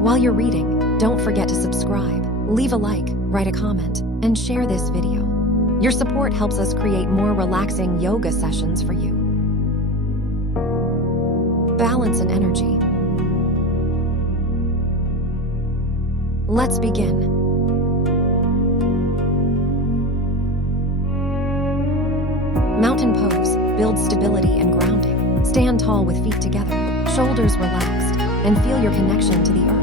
While you're reading, don't forget to subscribe, leave a like, write a comment, and share this video. Your support helps us create more relaxing yoga sessions for you. Balance and energy. Let's begin. Mountain pose builds stability and grounding. Stand tall with feet together, shoulders relaxed, and feel your connection to the earth.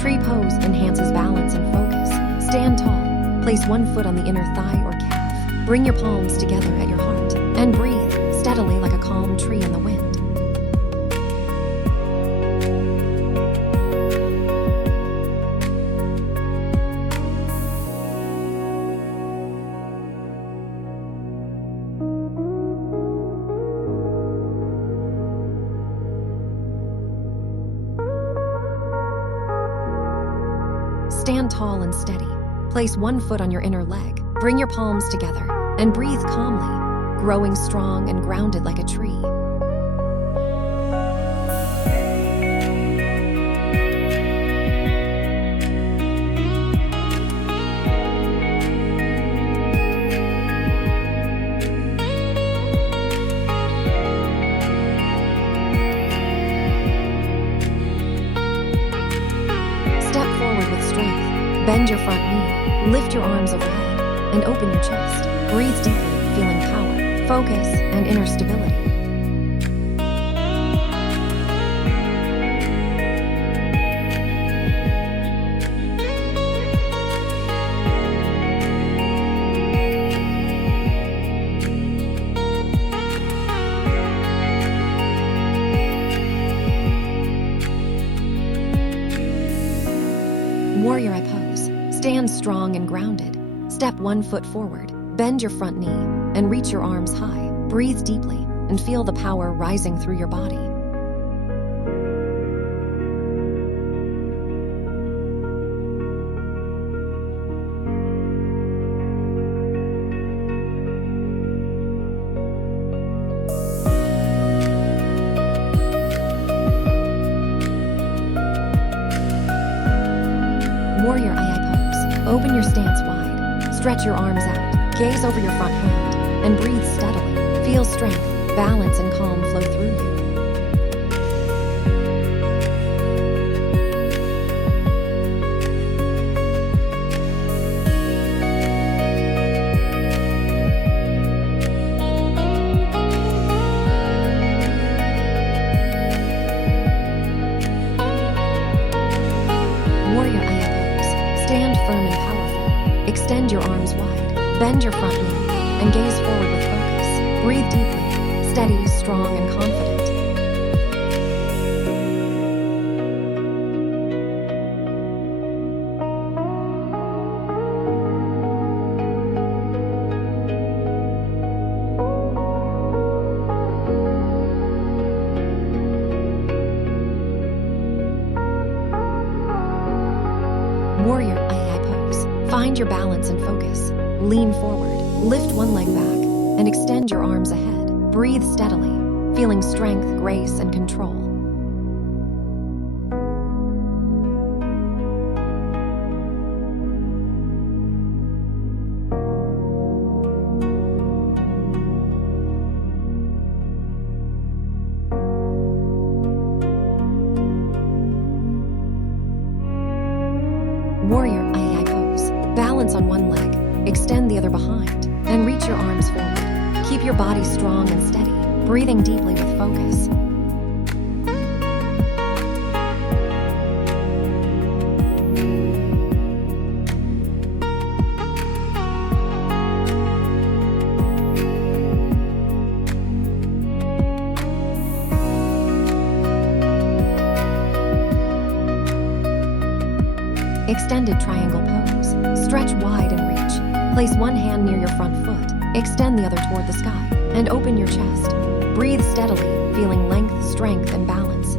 Tree pose enhances balance and focus. Stand tall. Place one foot on the inner thigh or calf. Bring your palms together at your heart and breathe steadily like a calm tree in the wind. Stand tall and steady. Place one foot on your inner leg. Bring your palms together and breathe calmly, growing strong and grounded like a tree. Step forward with strength. Bend your front knee, lift your arms overhead, and open your chest. Breathe deeply, feeling power, focus, and inner stability. Warrior I pose. Stand strong and grounded. Step one foot forward. Bend your front knee and reach your arms high. Breathe deeply and feel the power rising through your body. Warrior I pose. Open your stance wide. Stretch your arms out. Gaze over your front hand and breathe steadily. Feel strength, balance, and calm flow through you. Warrior I pose. Stand firm and powerful. Extend your arms wide. Bend your front knee and gaze forward with focus. Breathe deeply, steady, strong, and confident. Warrior I pose. Find your balance and focus. Lean forward, lift one leg back, and extend your arms ahead. Breathe steadily, feeling strength, grace, and control. Warrior I pose. Balance on one leg, extend the other behind, and reach your arms forward. Keep your body strong and steady, breathing deeply with focus. Extended triangle pose. Stretch wide and reach. Place one hand near your front foot. Extend the other toward the sky. and open your chest. Breathe steadily, feeling length, strength, and balance.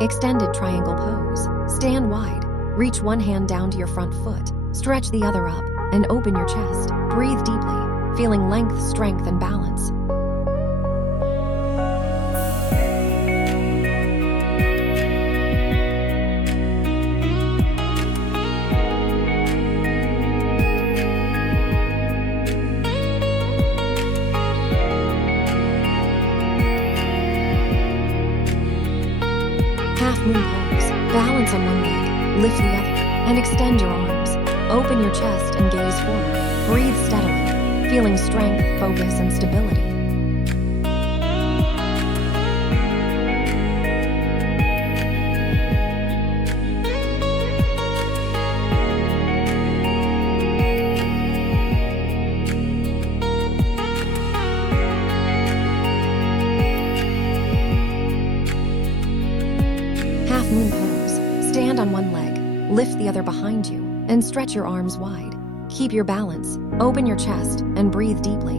Extended triangle pose. Stand wide. Reach one hand down to your front foot. Stretch the other up and open your chest. Breathe deeply, feeling length, strength, and balance. Half moon pose. Balance on one leg, lift the other, and extend your arms. Open your chest and gaze forward. Breathe steadily, feeling strength, focus, and stability. Half moon pose. Stand on one leg, lift the other behind you, and stretch your arms wide. Keep your balance, open your chest, and breathe deeply.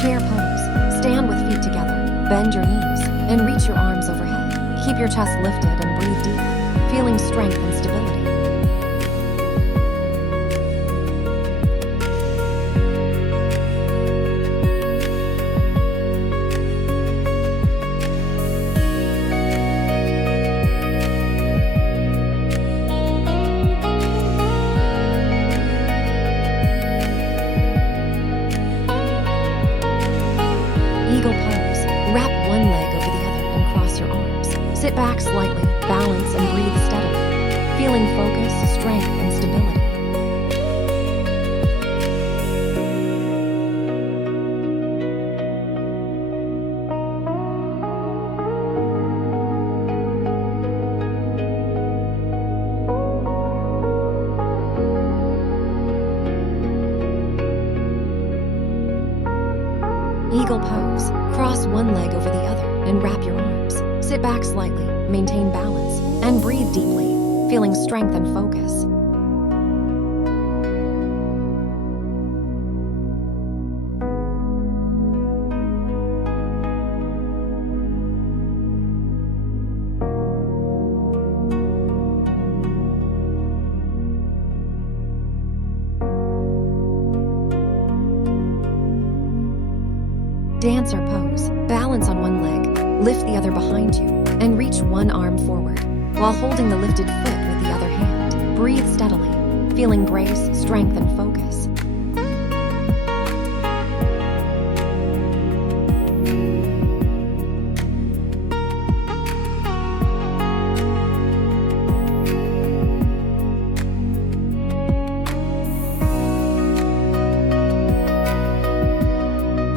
Chair pose. Stand with feet together, bend your knees, and reach your arms overhead. Keep your chest lifted and breathe deeply, feeling strength and stability. Eagle pose. Wrap one leg over the other and cross your arms. Sit back slightly, balance, and breathe steadily, feeling focus, strength, and stability. Eagle pose. Cross one leg over the other and wrap your arms. Sit back slightly, maintain balance, and breathe deeply, feeling strength and focus. Dancer pose. Balance on one leg, lift the other behind you, and reach one arm forward, while holding the lifted foot with the other hand. Breathe steadily, feeling grace, strength, and focus.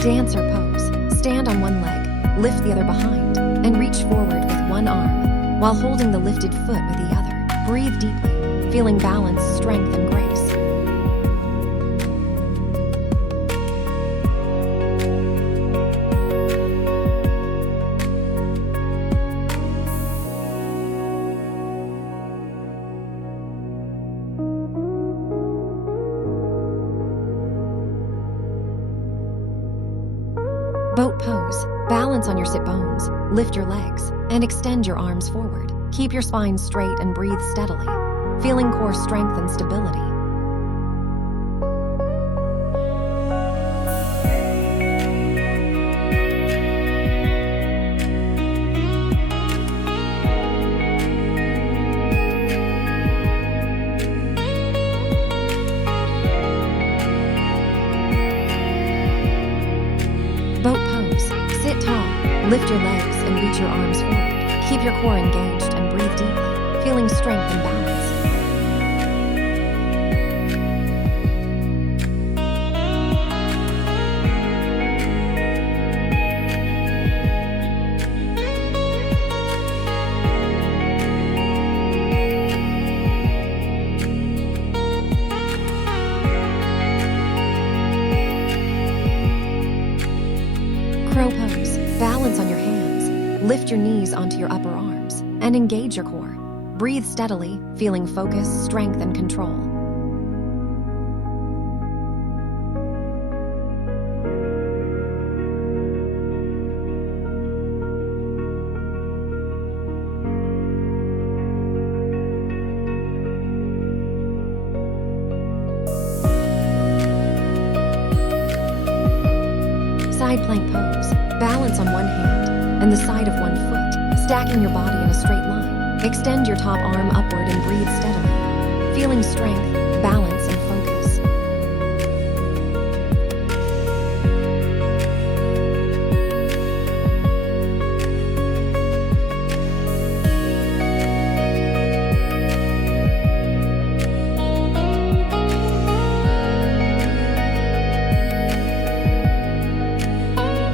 Dancer pose. Stand on one leg, lift the other behind, and reach forward with one arm, while holding the lifted foot with the other. Breathe deeply, feeling balance, strength, and grace. Boat pose. Balance on your sit bones, lift your legs, and extend your arms forward. Keep your spine straight and breathe steadily, feeling core strength and stability. Boat pose. Sit tall, lift your legs and reach your arms forward. Keep your core engaged and breathe deeply, feeling strength and balance. Crow pose. Balance on your hands. Lift your knees onto your upper arms and engage your core. Breathe steadily, feeling focus, strength, and control. Side plank pose. Balance on one hand and the side of one foot, stacking your body in a straight line. Extend your top arm upward and breathe steadily, feeling strength, balance, and focus.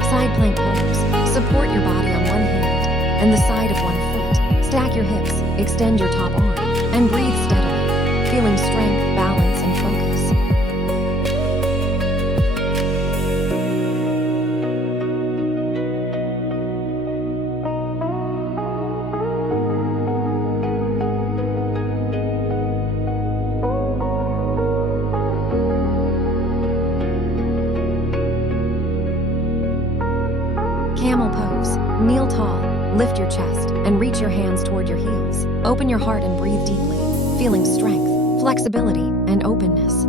Side plank pose. Support your body on one hand and the side of one foot. Stack your hips, extend your top arm, and breathe steadily, feeling strength, balance, and focus. Camel pose. Kneel tall, lift your chest, and reach your hands toward your heels. Open your heart and breathe deeply, feeling strength, flexibility, and openness.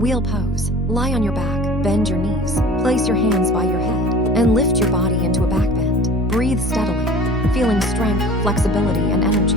Wheel pose. Lie on your back, bend your knees, place your hands by your head, and lift your body into a back bend. Breathe steadily, feeling strength, flexibility, and energy.